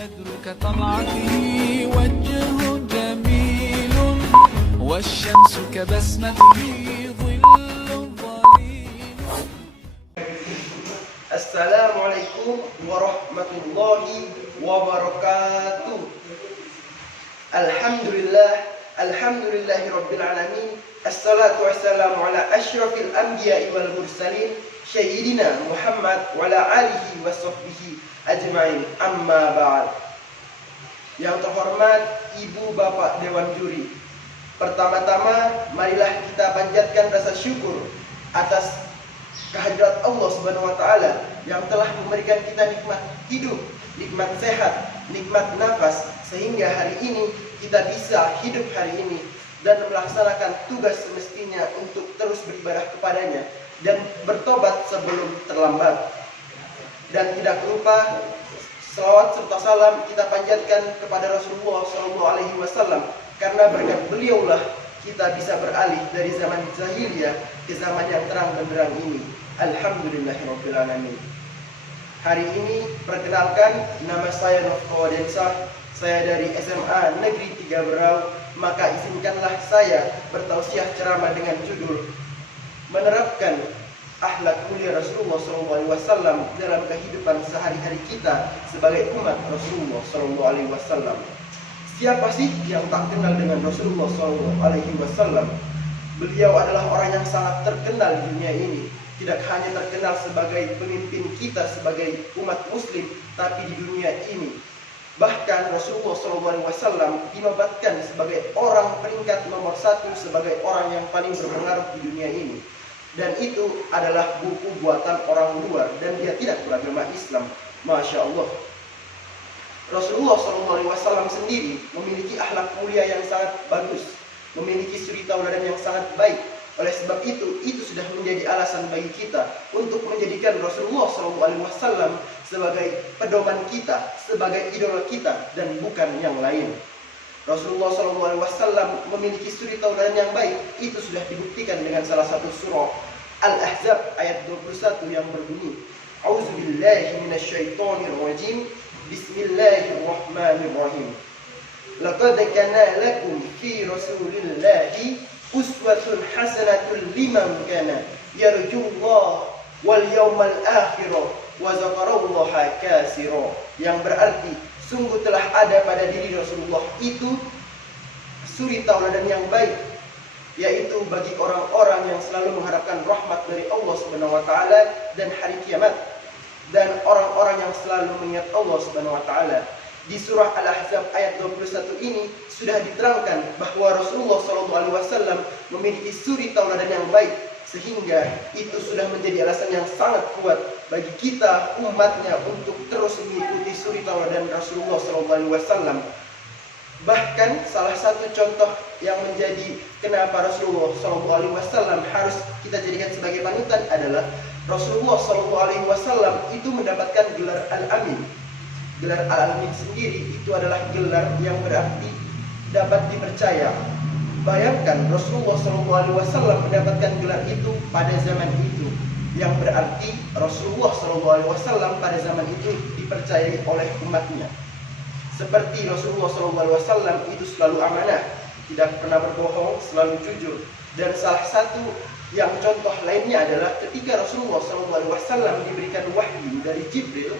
البدر كطلعته وجه جميل والشمس كبسمته ظل ظليل. Assalamualaikum warahmatullahi wabarakatuh. Alhamdulillahi rabbil alamin. Assalatu wassalamu ala asyrafil anbiya'i wal mursalin Sayyidina Muhammad wa ala alihi wa sahbihi ajma'in. Amma ba'd. Yang terhormat Ibu Bapak Dewan Juri, pertama-tama marilah kita panjatkan rasa syukur atas kehadirat Allah Subhanahu wa taala yang telah memberikan kita nikmat hidup, nikmat sehat, nikmat nafas, sehingga hari ini kita bisa hidup hari ini dan melaksanakan tugas semestinya untuk terus beribadah kepadanya dan bertobat sebelum terlambat. Dan tidak lupa selawat serta salam kita panjatkan kepada Rasulullah SAW, karena berkat beliaulah kita bisa beralih dari zaman jahiliyah ke zaman yang terang benderang ini. Alhamdulillahirabbil alamin. Hari ini perkenalkan, nama saya Nofko Densah, saya dari SMA Negeri 3 Berau. Maka izinkanlah saya bertausiah ceramah dengan judul menerapkan akhlak mulia Rasulullah SAW dalam kehidupan sehari-hari kita sebagai umat Rasulullah SAW. Siapa sih yang tak kenal dengan Rasulullah SAW? Beliau adalah orang yang sangat terkenal di dunia ini. Tidak hanya terkenal sebagai pemimpin kita sebagai umat muslim, tapi di dunia ini bahkan Rasulullah SAW dinobatkan sebagai orang peringkat nomor 1, sebagai orang yang paling berpengaruh di dunia ini. Dan itu adalah buku buatan orang luar, dan dia tidak beragama Islam. Masya Allah. Rasulullah SAW sendiri memiliki akhlak mulia yang sangat bagus, memiliki suri tauladan yang sangat baik. Oleh sebab itu sudah menjadi alasan bagi kita untuk menjadikan Rasulullah SAW sebagai pedoman kita, sebagai idola kita, dan bukan yang lain. Rasulullah SAW memiliki suri tauladan yang baik. Itu sudah dibuktikan dengan salah satu surah Al-Ahzab ayat 21 yang berbunyi, A'udzubillahi minasyaitonirrajim, Bismillahirrahmanirrahim. Laqad kana lakum fi Rasulillahi uswatun hasanatun liman kana yarjullah wal yawmal akhir wa zakarallaha katsira. Yang berarti sungguh telah ada pada diri Rasulullah itu suri tauladan yang baik, yaitu bagi orang-orang yang selalu mengharapkan rahmat dari Allah Subhanahu wa taala dan hari kiamat, dan orang-orang yang selalu mengingat Allah Subhanahu wa taala. Di surah Al-Ahzab ayat 21 ini sudah diterangkan bahwa Rasulullah SAW memiliki suri tauladan yang baik, sehingga itu sudah menjadi alasan yang sangat kuat bagi kita umatnya untuk terus mengikuti suri tauladan Rasulullah SAW. Bahkan salah satu contoh yang menjadi kenapa Rasulullah SAW harus kita jadikan sebagai panutan adalah Rasulullah SAW itu mendapatkan gelar Al-Amin. Gelar Al-Amin sendiri itu adalah gelar yang berarti dapat dipercaya. Bayangkan Rasulullah SAW mendapatkan gelar itu pada zaman itu, yang berarti Rasulullah SAW pada zaman itu dipercayai oleh umatnya. Seperti Rasulullah SAW itu selalu amanah, tidak pernah berbohong, selalu jujur. Dan salah satu yang contoh lainnya adalah ketika Rasulullah SAW diberikan wahyu dari Jibril,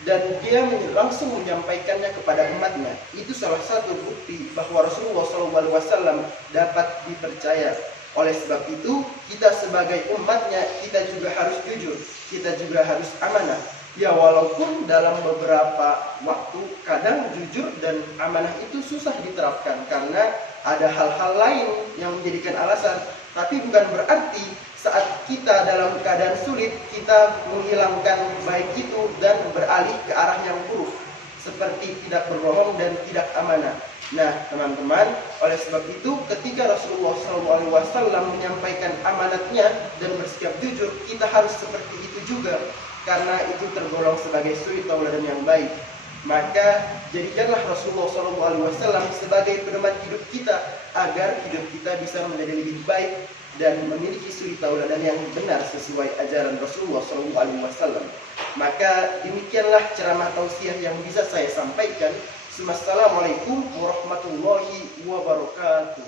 dan dia langsung menyampaikannya kepada umatnya. Itu salah satu bukti bahwa Rasulullah SAW dapat dipercaya. Oleh sebab itu, kita sebagai umatnya, kita juga harus jujur, kita juga harus amanah. Ya, walaupun dalam beberapa waktu kadang jujur dan amanah itu susah diterapkan karena ada hal-hal lain yang menjadikan alasan. Tapi bukan berarti saat kita dalam keadaan sulit kita menghilangkan baik itu dan beralih ke arah yang buruk, seperti tidak berbohong dan tidak amanah. Nah teman-teman, oleh sebab itu ketika Rasulullah SAW menyampaikan amanatnya dan bersikap jujur, kita harus seperti itu juga, karena itu tergolong sebagai suri tauladan yang baik. Maka jadikanlah Rasulullah SAW sebagai pedoman hidup kita, agar hidup kita bisa menjadi lebih baik dan memiliki suri tauladan yang benar sesuai ajaran Rasulullah SAW. Maka demikianlah ceramah tausiah yang bisa saya sampaikan. Assalamualaikum warahmatullahi wabarakatuh.